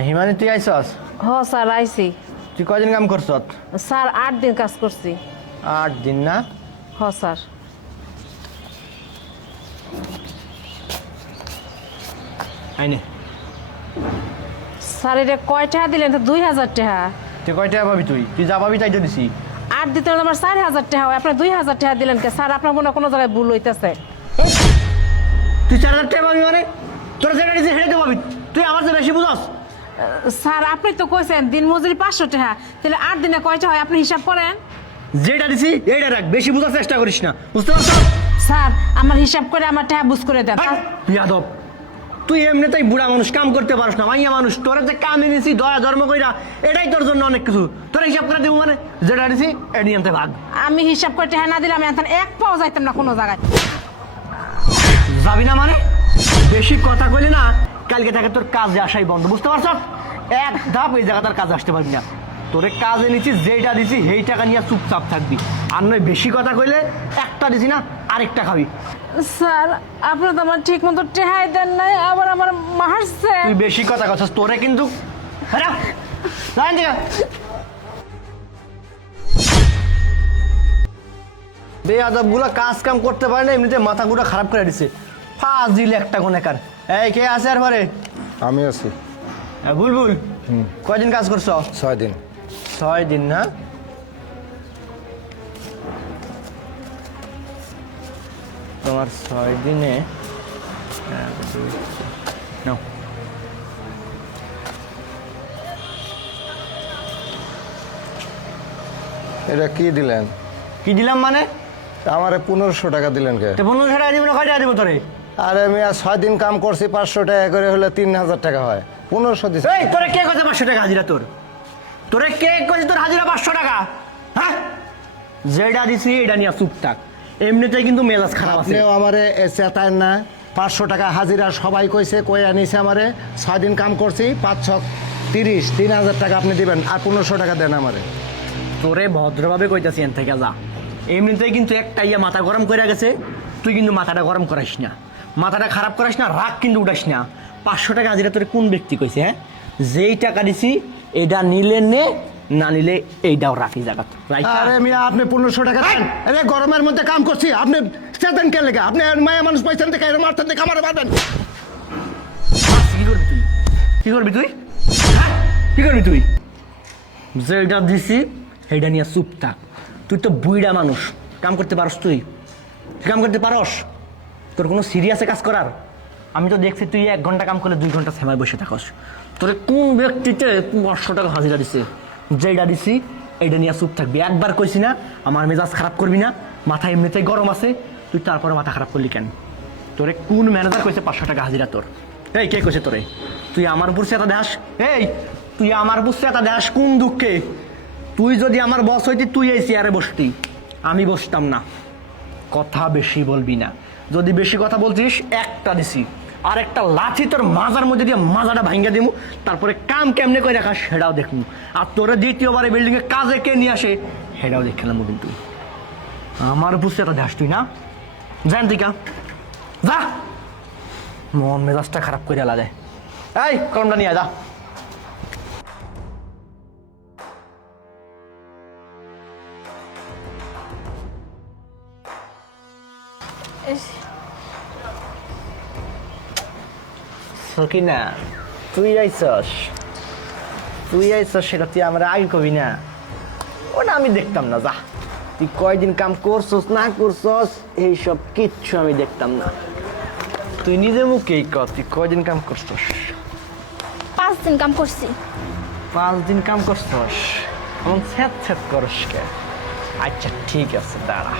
হিমানি তুই আইসস? হ স্যার আইছি। তুই কয়দিন কাম করছত? স্যার 8 দিন কাজ করছি। 8 দিন না? হ স্যার। আইনে স্যার এটা কয় টাকা দিলেন? তো 2000 টাকা। তুই কয় টাকা পাবি? তুই যা পাবি তাই তো দিছি। 8 দিতে আমার 4000 টাকা হয়, আপনি 2000 টাকা দিলেন কে? স্যার আপনার মনে হয় কোনো জায়গায় ভুল হইতেছে। তুই 4000 টাকা পাবি মানে? তোর যেটা দিছি সেটা পাবি। তুই আমার চেয়ে বেশি বুঝস? স্যার আপনি তো কইছেন দিন মজুরি 500 টাকা, তাহলে 8 দিনে কয়টা হয় আপনি হিসাব করেন। যেটা দিছি এইটা রাখ, বেশি বুঝার চেষ্টা করিস না, বুঝতে পারছিস? স্যার আমার হিসাব করে আমার টাকা বুঝ করে দেন। ইয়াদব, তুই এমনিতেই বুড়া মানুষ, কাম করতে পারিস না, মাইয়া মানুষ। তোর যে কাম এনেছি দয়া ধর্ম কইরা, এটাই তোর জন্য অনেক কিছু। তোর হিসাব করে দিব মানে? যেটা দিছি এটি আনতে ভাগ। আমি হিসাব করে টাকা না দিলে আমি এখন এক পাও যাইতাম না কোনো জায়গায়। যাবি না মানে? বেশি কথা কইলি না, কালকে থেকে তোর কাজে আসাই বন্ধ, বুঝতে পারছ? এক ধাপ এই জায়গা তোর কাজে আসতে পারবি না। তোরে কাজে নিচ্ছি, যেইটা দিছি সেই টাকা নিয়ে চুপচাপ থাকবি। আর নয় বেশি কথা কইলে একটা দিছি না আরেকটা খাবি। স্যার আপনি তো আমার ঠিক মতো টেহাই দেন নাই, আবার আমার মারছে। তুই বেশি কথা কছস, তোরে কিন্তু বেয়াদব গুলা কাজ কাম করতে পারে না, এমনিতে মাথা গুলা খারাপ করে দিছে। ফাজিল একটা গুনেকার। এই কে আছে আর পরে? আমি আছি। বুলবুল, কয়দিন কাজ করছো? 6 দিন। 6 দিন না? তোমার 6 দিনে নাও। এটা কি দিলেন? কি দিলাম মানে? আমারে 1500 টাকা দিলেন কে? 1500 টাকা দিব না, কয় টাকা দিব তোরে? আরে আমি আর 6 দিন কাম করছি, 500 টাকা করে হলে 3000 টাকা হয়। 1500 দিছে। এই তোরে কে কইছে 500 টাকা হাজিরা তোর? তোরে কে কইছে তোর হাজিরা 500 টাকা? হ্যাঁ, যেটা দিছি এটা নিয়ে চুপ থাক। এমনিতেই কিন্তু মেজাজ খারাপ আছে। আপনিও আমারে চেতায় না? 500 টাকা হাজিরা সবাই কইছে, কই আনিছে আমারে। 6 দিন কাম করছি, 5 6 30, 3000 টাকা আপনি দিবেন, আর 1500 টাকা দেন আমারে। তোরে ভদ্রভাবে কইতাছি এন থেকে যা। এমনিতেই কিন্তু একটা ইয়া মাথা গরম করে গেছে, তুই কিন্তু মাথাটা গরম করাইস না, মাথাটা খারাপ করাইস না, রাগ কিন্তু উঠাস না। 500 টাকা হাজিরা তোরে কোন ব্যক্তি কইছে? হ্যাঁ, যেই টাকা দিছি এটা নিলে নে, না নিলে এইটাও রাখি জায়গা। আরে মিয়া আপনি 1500 টাকা দেন। আরে গরমের মধ্যে কাম করছি, আপনি চেতেন কে লেগে? আপনি মায়া মানুষ পাইছেন দেখে এর মারতেন দেখে আমারে বাঁধেন। কি করবি তুই? কি করবি তুই? হ্যাঁ, কি করবি তুই? যেটা দিছি সেইটা নিয়ে চুপ থাক। তুই তো বুইড়া মানুষ, কাম করতে পারস? তুই কাম করতে পারস? তোর কোনো সিরিয়াসে কাজ করার? আমি তো দেখছি তুই 1 ঘন্টা কাম করলে 2 ঘন্টা সেমায় বসে থাকস। তোর কোন ব্যক্তিতে 500 টাকা হাজিরা দিছে? যেটা দিছি এইটা নিয়ে চুপ থাকবি। একবার কইছি না আমার মেজাজ খারাপ করবি না, মাথা এমনিতেই গরম আছে, তুই তারপরে মাথা খারাপ করলি কেন? তোরে কোন ম্যানেজার কইছে 500 টাকা হাজিরা তোর? এই কে কইছে তোরে? তুই আমার উপর চেতা দেখাস? এই তুই আমার উপর চেতা দেখাস কোন দুঃখে? তুই যদি আমার বস হইতি তুই এই চেয়ারে বসতি, আমি বসতাম না। কথা বেশি বলবি না, যদি বেশি কথা বলছিস একটা দিছি আর একটা লাঠি তোর মাজার মধ্যে দিয়ে মাজাটা ভাঙ্গা দিমু, তারপরে কাম কেমনে করে রাখা সেটাও দেখমু। আর তোরে দ্বিতীয়বারে বিল্ডিং এ কাজে কে নিয়ে আসে সেটাও দেখলাম। কিন্তু আমার উপর চেতা দেখাস তুই না? জান তুই কা যা, মন মেজাজটা খারাপ করে লাগে। এই কলমটা নিয়ে যা। সকিনা, তুই আইসস সেটা তুই আমরা আগে কবি না, ওটা আমি দেখতাম না। যা, তুই কয়দিন কাম করছস না করছস এইসব কিচ্ছু আমি দেখতাম না। তুই নিজে মুখেই কর তুই কয়দিন কাম করছস? 5 দিন কাম করছি। 5 দিন কাম করছস? এমন ছ্যাত ছ্যাত করস কে? আচ্ছা ঠিক আছে, দাঁড়া।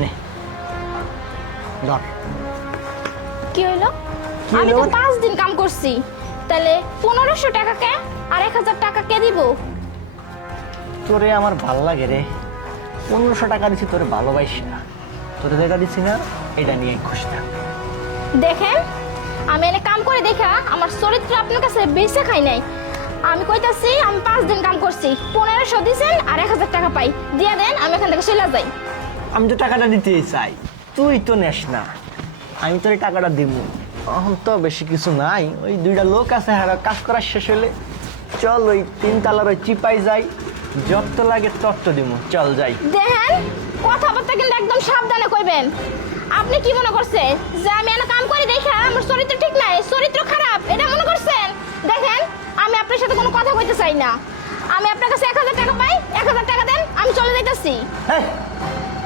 নে ধর। কি হইলো? কি আমি হইলো? তো 5 দিন কাম করছি, তাহলে 1500 টাকা কে আর 1000 টাকা কে দিব? তোরে আমার ভাল লাগে রে। 1500 টাকা দিছি তোরে ভালোবাসি না, তোরে যেটা দিছি না এটা নিয়ে খুশি থাক। দেখেন আমি এনে কাম করে দেখা আমার চরিত্র আপনার কাছে বেশি খাই নাই। আমি কইতাছি আমি 5 দিন কাম করছি, 1500 দিছেন আর 1000 টাকা পাই, দিয়া দেন আমি এখান থেকে চলে যাই। আমি তো টাকাটা দিতেই চাই, তুই তো নেস না, আমি তোর টাকাটা দিব। এখন তো বেশি কিছু নাই, ওই 2টা লোক আছে, হ্যাঁ কাজ করা শেষ হলে চল ওই 3 তলার ওই চিপাই যাই, যত লাগে তত দিব, চল যাই। দেখেন কথাবার্তা কিন্তু একদম সাবধানে কইবেন। আপনি কি মনে করছেন যে আমি এনে কাম করি দেখে আমার চরিত্র ঠিক নাই, চরিত্র খারাপ এটা মনে করছেন? দেখেন আমি আপনার সাথে কোনো কথা কইতে চাই না। আমি আপনার কাছে 1000 টাকা পাই, 1000 টাকা দেন, আমি চলে যাইতাছি। হ্যাঁ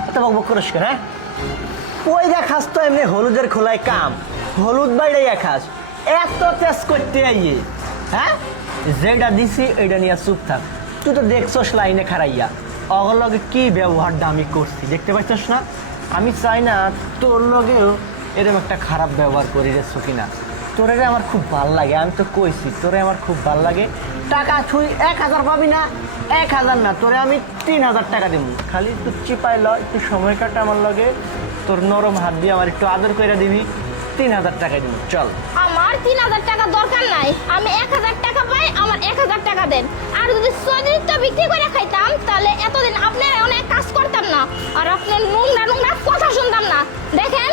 এত বকবক করিস কেন? হ্যাঁ ওই দেখাস তো এমনি হলুদের খোলায় কাম, হলুদ বাইরে খাস, এত তেজ করতে আইয়ে। হ্যাঁ যেটা দিছি এটা নিয়ে চুপ থাক। তুই তো দেখছস লাইনে খারাইয়া অগর লগে কি ব্যবহারটা আমি করছি, দেখতে পাইছস না? আমি চাই না তোর লগেও এরকম একটা খারাপ ব্যবহার করি রে সকিনা। তোরে আমার খুব ভাল লাগে, আমি তো কইছি তোরে আমার খুব ভাল লাগে। টাকা ছুঁই 1000 পাবি না, 1000 না, তোরে আমি 3000 টাকা দেবো। খালি তুই চিপাই ল, একটু সময় কাটা আমার লগে, তোর নরম হাত দিয়ে আমার একটু আদর করে দিবি, 3000 টাকা দিব, চল। আমার 3000 টাকা দরকার নাই, আমি 1000 টাকা পাই, আমার 1000 টাকা দেন। আর যদি চরিত্র বিক্রি করে খাইতাম তাহলে এতদিন আপনার অনেক কাজ করতাম না, আর আপনার নোংরা নোংরা কথা শুনতাম না। দেখেন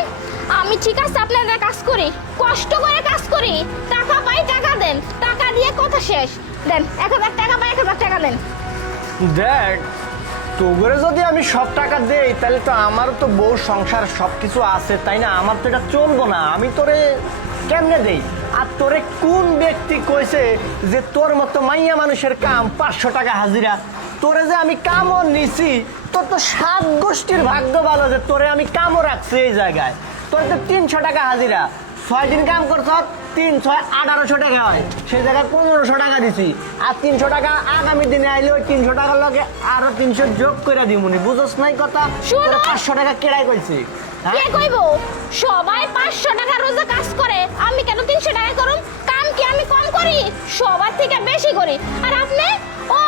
আমি ঠিক আছে আপনাদের কাজ করি, কষ্ট করে কাজ করি, টাকা পাই, টাকা দেন, টাকা দিয়ে কথা শেষ। দেন 1000 টাকা পাই, 1000 টাকা দেন। দেখ তোগরে যদি আমি সব টাকা দেই তাহলে তো আমারও তো বউ সংসার সব কিছু আছে, তাই না? আমার তো এটা চলবো না, আমি তোরে কেমনে দেই? আর তোরে কোন ব্যক্তি কইছে যে তোর মতো মাইয়া মানুষের কাম 500 টাকা হাজিরা? তোরে যে আমি কামও নিছি, তোর তো 7 গোষ্ঠীর ভাগ্য ভালো যে তোরে আমি কামও রাখছি এই জায়গায়। তোর তো 300 টাকা হাজিরা, 6 দিন কাম করছ, 3 6 1800 টাকা হয়, সেই জায়গায় 1500 টাকা দিছি। আর 300 টাকা আগামী দিনে আইলে ওই 300 টাকার লগে আরো 300 যোগ করে দিমুনি, বুঝছ নাই কথা? শোনো। 500 টাকা কেড়াই কইছি। কে কইব? সবাই 500 টাকা রোজে কাজ করে, আমি কেন 300 টাকা করুম? কাম কি আমি কম করি? সবার থেকে বেশি করি। আর আপনি ও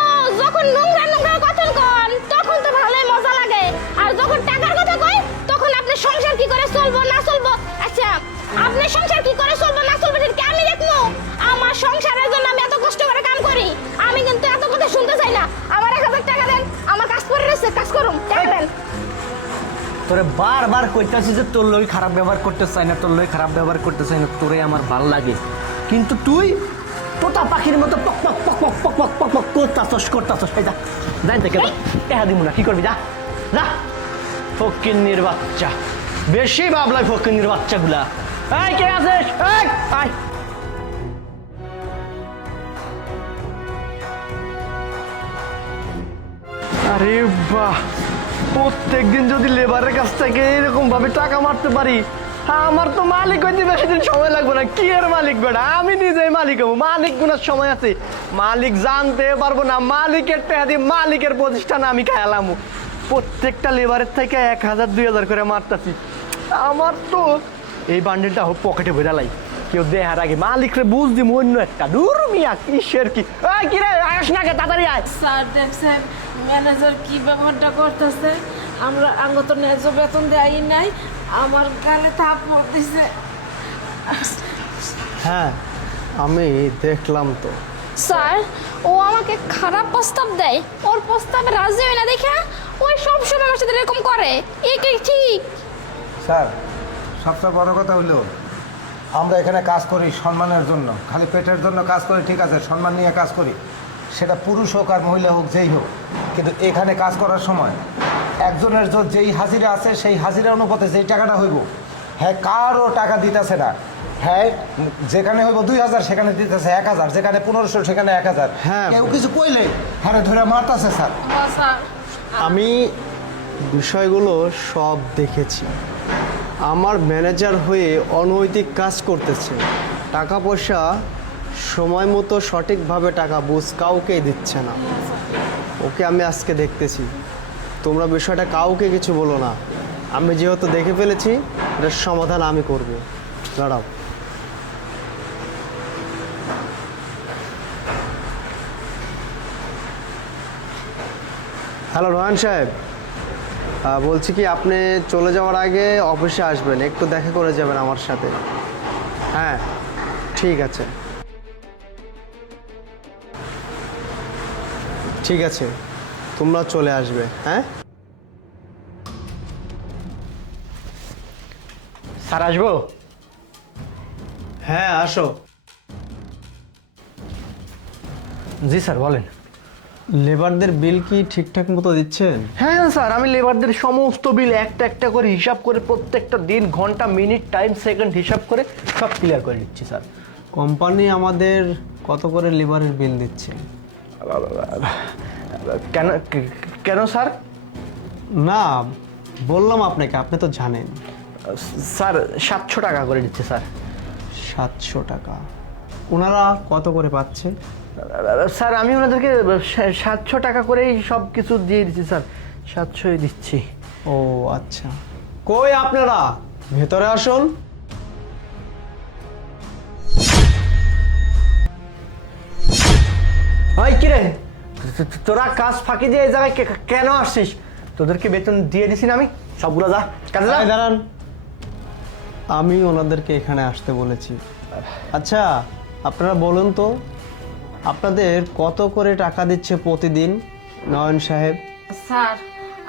যখন নোংরা নোংরা কথা কন তখন তো ভালোই মজা লাগে, আর যখন টাকার কথা কই তখন আপনি সংসার কি করে চলবো না চলবো। আচ্ছা আপনি সংসার কি করে চলবো না চলবো সেটা কি আমি দেখবো? আমার সংসারের জন্য আমি এত কষ্ট করে কাম করি, আমি কিন্তু এত কথা শুনতে চাই না। আমার 1000 টাকা দেন, আমার কাজ করে রয়েছে, কাজ করুন, টাকা দেন। তোরে বারবার কইতাছি যে তোর লই খারাপ ব্যবহার করতে চাই না, তোর লই খারাপ ব্যবহার করতে চাই না, তোরে আমার ভাল লাগে, কিন্তু তুই তোতা পাখির মতো পক পক পক পক পক পক পক পক করতাছস। এই যা যাই থেকে টাকা দিব না, কি করবি? যা যা, ফকিন্নির বাচ্চা, বেশি ভাবলাই ফকিন্নির বাচ্চাগুলা। এই কে আছিস? এই আয়। আরে বাহ, প্রত্যেকদিন যদি লেবারের কাছ থেকে এরকম ভাবে টাকা মারতে পারি, আমার তো মালিক হইতে বেশি দিন সময় লাগবে না। কি এর মালিক বেটা, আমি নিজেই মালিক হবো। মালিক গুনার সময় আছে, মালিক জানতে পারবো না, মালিকের টাকা দিয়ে মালিকের প্রতিষ্ঠান আমি খেলাম। প্রত্যেকটা লেবারের থেকে 1000 2000 করে মারতাছি। আমার তো এই বান্ডেলটা হোক পকেটে ভরে লাই, কেউ দেহার আগে মালিকরে বুঝ দিম অন্য একটা। দূর মিয়া কিসের কি, এই কি রে আয়স না কে, তাড়াতাড়ি আয়। স্যার দেখছেন ম্যানেজার কি ব্যাপারটা করতেছে? আমরা আঙ্গ তো ন্যায্য বেতন দেয় নাই, আমার গালে থাপ্পড় দিছে। হ্যাঁ আমি দেখলাম তো। স্যার ও আমাকে খারাপ প্রস্তাব দেয়, ওর প্রস্তাবে রাজি হয় না দেখে ওই সবসময় আমার সাথে এরকম করে। এ কি ঠিক? স্যার সবচেয়ে বড় কথা হলো আমরা এখানে কাজ করি সম্মানের জন্য, খালি পেটের জন্য কাজ করি, ঠিক আছে, সম্মান নিয়ে কাজ করি, সেটা পুরুষ হোক আর মহিলা হোক যেই হোক, কিন্তু এখানে কাজ করার সময় একজনের যেই হাজিরা আছে সেই হাজিরা অনুপাতে যেই টাকাটা হইব, হ্যাঁ কারও টাকা দিতেছে না। হ্যাঁ যেখানে হইব 2000 সেখানে দিতেছে 1000, যেখানে 1500 সেখানে 1000। হ্যাঁ। কেউ কিছু কইলে হারে ধরে মারতেছে স্যার। স্যার আমি বিষয়গুলো সব দেখেছি। আমার ম্যানেজার হয়ে অনৈতিক কাজ করতেছে, টাকা পয়সা সময় মতো সঠিকভাবে টাকা বুঝ কাউকেই দিচ্ছে না। ওকে আমি আজকে দেখতেছি, তোমরা বিষয়টা কাউকে কিছু বলো না। আমি যেহেতু দেখে ফেলেছি, এটার সমাধান আমি করব। দাঁড়াও। হ্যালো রোহান সাহেব, বলছি কি আপনি চলে যাওয়ার আগে অফিসে আসবেন, একটু দেখা করে যাবেন আমার সাথে। হ্যাঁ ঠিক আছে, ঠিক আছে, তোমরা চলে আসবে। হ্যাঁ স্যার আসবো? হ্যাঁ আসো। জি স্যার বলেন। লেবারদের বিল কি ঠিকঠাক মতো দিচ্ছেন? হ্যাঁ স্যার, আমি লেবারদের সমস্ত বিল একটা একটা করে হিসাব করে প্রত্যেকটা দিন, ঘন্টা, মিনিট, টাইম, সেকেন্ড হিসাব করে সব ক্লিয়ার করে দিচ্ছি স্যার। কোম্পানি আমাদের কত করে লেবারের বিল দিচ্ছে? কেন কেন স্যার? না, বললাম আপনাকে, আপনি তো জানেন। স্যার 700 টাকা করে দিচ্ছে স্যার। 700 টাকা। ওনারা কত করে পাচ্ছে? স্যার আমি ওনাদেরকে 700 টাকা করেই সব কিছু দিয়ে দিচ্ছি স্যার, 700ই দিচ্ছি। ও আচ্ছা, কই আপনারা ভেতরে আসুন। ভাই কিরে, তোরা কাজ ফাঁকি দিয়ে এই জায়গায় কেন আসছিস? তোদেরকে বেতন দিয়ে দিছি না আমি, সবগুলো যা কাজে যা। এই দাঁড়ান, আমি ওনাদেরকে এখানে আসতে বলেছি। আচ্ছা আপনারা বলুন তো, আপনাদের কত করে টাকা দিচ্ছে প্রতিদিন নয়ন সাহেব? স্যার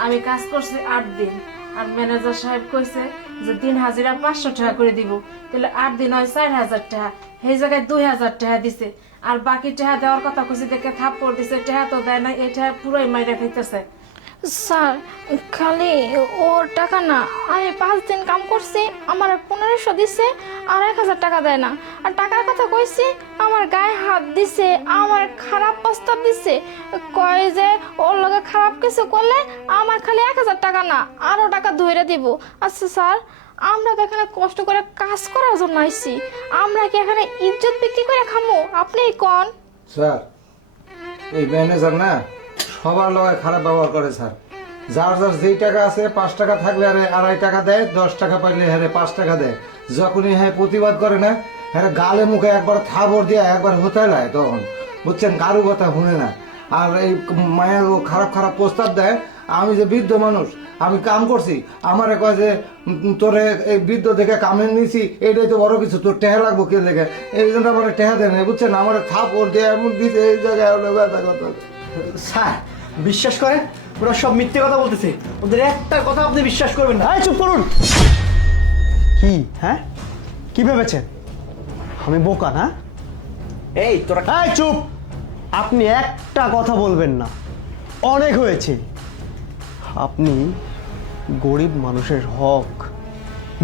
আমি কাজ করছি 8 দিন, আর ম্যানেজার সাহেব কইছে যে দিন হাজিরা 500 টাকা করে দিব, তাহলে 8 দিন হয় 4000 টাকা, সেই জায়গায় 2000 টাকা দিছে। আর বাকি টাকা দেওয়ার কথা কইছে দেখে থাপ্পড় দিছে, টাকা তো দেয় না, এই টাকা পুরোই মাইরা খাইতেছে। স্যার খালি ওর টাকা না, আমি 5 দিন কাম করছি, আমার 1500 দিছে আর 1000 টাকা দেয় না। আর টাকার কথা কইছি, আমার গায়ে হাত দিছে, আমার খারাপ প্রস্তাব দিছে, কয় যে ওর লগে খারাপ কিছু করলে আমার খালি 1000 টাকা না আরো টাকা ধরে দিব। আচ্ছা স্যার, আমরা তো এখানে কষ্ট করে কাজ করার জন্য আইছি, আমরা কি এখানে ইজ্জত বিক্রি করে খামো? আপনিই কোন। স্যার এই ম্যানেজার না সবার লগে খারাপ ব্যবহার করে স্যার। যার যার যেই টাকা আছে 5 টাকা থাকলে আরে 2.5 টাকা দেয়, 10 টাকা পাইলে হ্যাঁ 5 টাকা দেয়। যখনই হ্যাঁ প্রতিবাদ করে না, হ্যাঁ গালে মুখে একবার থাবর দিয়ে একবার হতে লায়, তখন বুঝছেন কারু কথা শুনে না। আর এই মায়ের খারাপ খারাপ প্রস্তাব দেয়। আমি যে বৃদ্ধ মানুষ, আমি কাম করছি, আমারে কয় যে তোরে এই বৃদ্ধ দেখে কামে নিয়েছি, এটাই তো বড় কিছু, তোর টেহা লাগবো কে লেগে, এই জন্য আমার টেহা দেয় না, বুঝছেন। আমার থাপড় দিয়ে এমন দিছে এই জায়গায় ব্যথা কথা। স্যার বিশ্বাস করেন, ওরা সব মিথ্যে কথা বলতেছে, ওদের একটা কথা আপনি বিশ্বাস করবেন না। এই চুপ করুন। কি হ্যাঁ, কি ভেবেছেন আমি বোকা না? এই তোরা এই চুপ, আপনি একটা কথা বলবেন না, অনেক হয়েছে। আপনি গরিব মানুষের হক,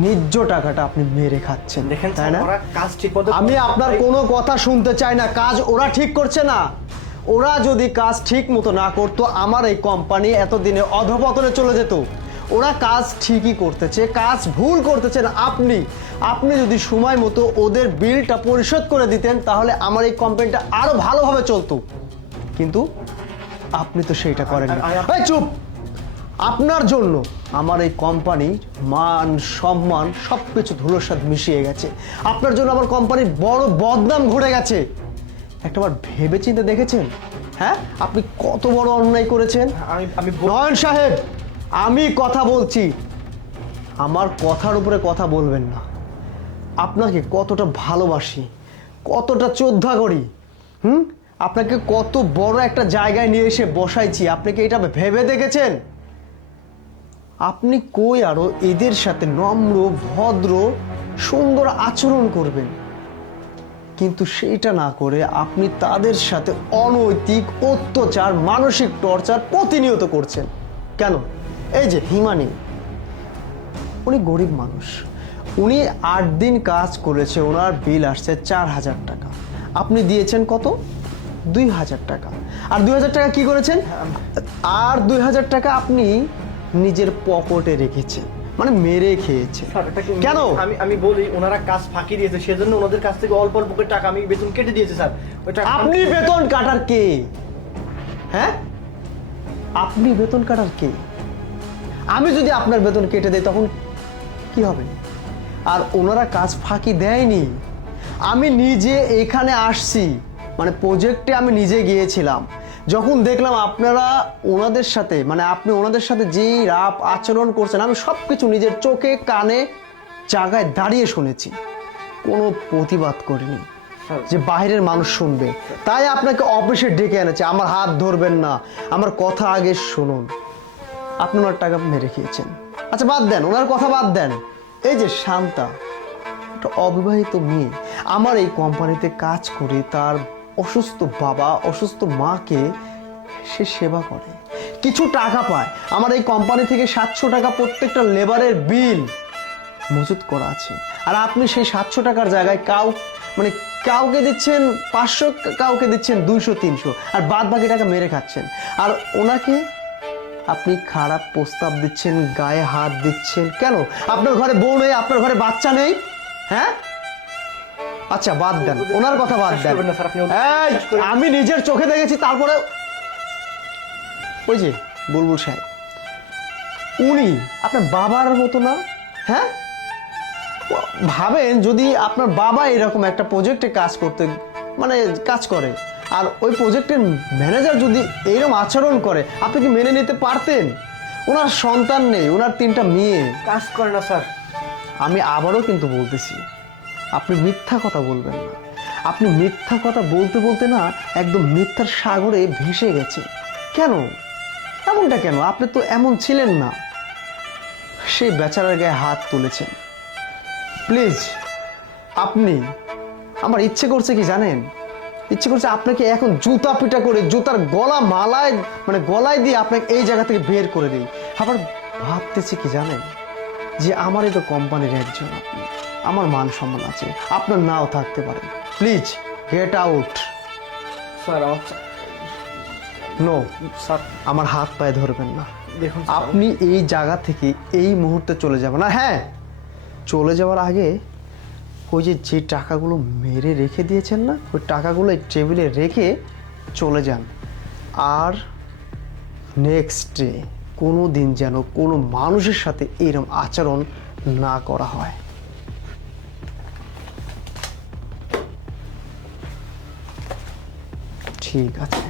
ন্যায্য টাকাটা আপনি মেরে খাচ্ছেন, দেখেন তাই না? ওরা কাজ ঠিক মতো, আমি আপনার কোনো কথা শুনতে চাই না। কাজ ওরা ঠিক করছে না। ওরা যদি কাজ ঠিক মতো না করতো, আমার এই কোম্পানি এতদিনে অধপতনে চলে যেত। ওরা কাজ ঠিকই করতেছে, কাজ ভুল করতেছেন আপনি। আপনি যদি সময় মতো ওদের বিলটা পরিশোধ করে দিতেন, তাহলে আমার এই কোম্পানিটা আরো ভালোভাবে চলতো, কিন্তু আপনি তো সেইটা করেন না। এই চুপ, আপনার জন্য আমার এই কোম্পানির মান সম্মান সবকিছু ধুলোর সাথে মিশিয়ে গেছে। আপনার জন্য আমার কোম্পানির বড় বদনাম ঘটে গেছে। একটাবার ভেবে চিন্তে দেখেছেন? হ্যাঁ, আপনি কত বড় অন্যায় করেছেন। আমি নয়ন সাহেব, আমি কথা বলছি, আমার কথার উপরে কথা বলবেন না। আপনাকে কতটা ভালোবাসি, কতটা শ্রদ্ধা করি, আপনাকে কত বড় একটা জায়গায় নিয়ে এসে বসাইছি, আপনি কি এটা ভেবে দেখেছেন? আপনি কই আরো এদের সাথে নম্র, ভদ্র, সুন্দর আচরণ করবেন, কিন্তু সেইটা না করে আপনি তাদের সাথে অনৈতিক অত্যাচার, মানসিক টর্চার প্রতিনিয়ত করছেন। কেন? এই যে হিমানি, উনি গরিব মানুষ, উনি 8 দিন কাজ করেছে, ওনার বিল আসছে 4000 টাকা, আপনি দিয়েছেন কত? 2000 টাকা। আর 2000 টাকা কি করেছেন? আর 2000 টাকা আপনি নিজের পকেটে রেখেছেন, মানে মেরে খেয়েছে। কেন? আমি বলি ওনারা কাজ ফাঁকি দিয়েছে, সেজন্য ওনাদের কাছ থেকে অল্প অল্প করে টাকা আমি বেতন কেটে দিয়েছি স্যার। ওই টাকা আপনি বেতন কাটার কে? হ্যাঁ, আপনি বেতন কাটার কে? আমি যদি আপনার বেতন কেটে দেই তখন কি হবে? আর ওনারা কাজ ফাঁকি দেয়নি। আমি নিজে এখানে আসছি, মানে প্রজেক্টে আমি নিজে গিয়েছিলাম। যখন দেখলাম আপনারা ওনাদের সাথে, মানে আপনি ওনাদের সাথে যে রাপ আচরণ করছেন, আমি সব কিছু নিজের চোখে কানে জায়গায় দাঁড়িয়ে শুনেছি, কোনো প্রতিবাদ করিনি যে বাইরের মানুষ শুনবে। তাই আপনাকে অফিসে ডেকে এনেছে। আমার হাত ধরবেন না, আমার কথা আগে শুনুন। আপনি ওনার টাকা মেরে খেয়েছেন। আচ্ছা বাদ দেন, ওনার কথা বাদ দেন। এই যে শান্তা, একটা অবিবাহিত মেয়ে আমার এই কোম্পানিতে কাজ করে তার অসুস্থ বাবা অসুস্থ মাকে সে সেবা করে, কিছু টাকা পায়। আমার এই কোম্পানি থেকে 700 টাকা প্রত্যেকটা লেবারের বিল মজুত করা আছে, আর আপনি সেই 700 টাকার জায়গায় কাউকে দিচ্ছেন 500, কাউকে দিচ্ছেন 200-300, আর বাদ বাকি টাকা মেরে খাচ্ছেন। আর ওনাকে আপনি খারাপ প্রস্তাব দিচ্ছেন, গায়ে হাত দিচ্ছেন। কেন? আপনার ঘরে বউ নেই, আপনার ঘরে বাচ্চা নেই? হ্যাঁ, আচ্ছা বাদ দেন, ওনার কথা বাদ দেন। করবেন না স্যার, আপনি এই, আমি নিজের চোখে দেখেছি, তারপরে ওই যে বুলবুল সাহেব, উনি আপনার বাবার মতো না? হ্যাঁ, ভাবেন যদি আপনার বাবা এরকম একটা প্রজেক্টে কাজ করে, আর ওই প্রজেক্টের ম্যানেজার যদি এইরকম আচরণ করে, আপনি কি মেনে নিতে পারতেন? ওনার সন্তান নেই, ওনার 3টা মেয়ে। কাজ করে না স্যার। আমি আবারও কিন্তু বলতেছি, আপনি মিথ্যা কথা বলবেন না। আপনি মিথ্যা কথা বলতে বলতে না একদম মিথ্যার সাগরে ভেসে গেছে। কেন এমনটা কেন? আপনি তো এমন ছিলেন না। সেই বেচারার গায়ে হাত তুলেছেন। প্লিজ, আপনি, আমার ইচ্ছে করছে কি জানেন, ইচ্ছে করছে আপনাকে এখন জুতা পিটা করে জুতার গলায় দিয়ে আপনাকে এই জায়গা থেকে বের করে দিই। আবার ভাবতেছি কি জানেন, যে আমারই তো কোম্পানির একজন আপনি, আমার মান সম্মান আছে, আপনার নাও থাকতে পারে। Please get out. Sir no sir, আমার হাত পায়ে ধরবেন না। দেখুন আপনি এই জায়গা থেকে এই মুহূর্তে চলে যাবেন। আর হ্যাঁ, চলে যাওয়ার আগে ওই যে টাকাগুলো মেরে রেখে দিয়েছেন না, ওই টাকাগুলো এই টেবিলে রেখে চলে যান। আর নেক্সট ডে কোনো দিন যেন কোনো মানুষের সাথে এরকম আচরণ না করা হয়। ঠিক আছে,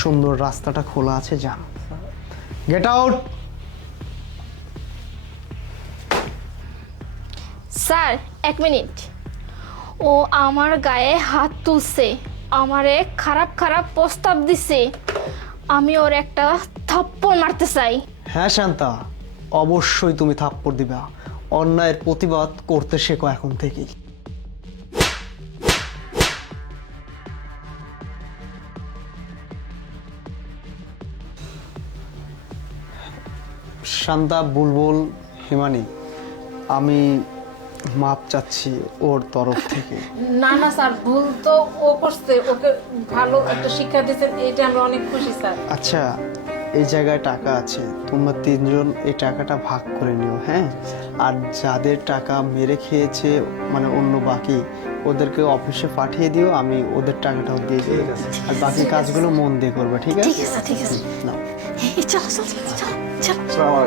সুন্দর রাস্তাটা খোলা আছে, যান। Gate out. স্যার 1 মিনিট, ও আমার গায়ে হাত তুলছে, আমারে খারাপ খারাপ প্রস্তাব দিছে, আমি ওর একটা থাপ্পড় মারতে চাই। হ্যাঁ শান্তা, অবশ্যই তুমি থাপ্পড় দিবা। অন্যায়ের প্রতিবাদ করতে শেখো এখন থেকেই। শান্তা, বুলবুল, হিমানি, আমি মাপ চাচ্ছি ওর তরফ থেকে। না না স্যার, ভুল তো ও করছে, ওকে ভালো একটা শিক্ষা দিয়েছেন, এটা আমরা অনেক খুশি স্যার। আচ্ছা, এই জায়গায় টাকা আছে, তোমরা 3জন এই টাকাটা ভাগ করে নিও। হ্যাঁ, আর যাদের টাকা মেরে খেয়েছে অন্য বাকি, ওদেরকে অফিসে পাঠিয়ে দিও, আমি ওদের টাকাটাও দিয়ে দিই। আর বাকি কাজগুলো মন দিয়ে করবে, ঠিক আছে? ঠিক আছে, ঠিক আছে। নাও। চলো চলো চলো চলো। স্যার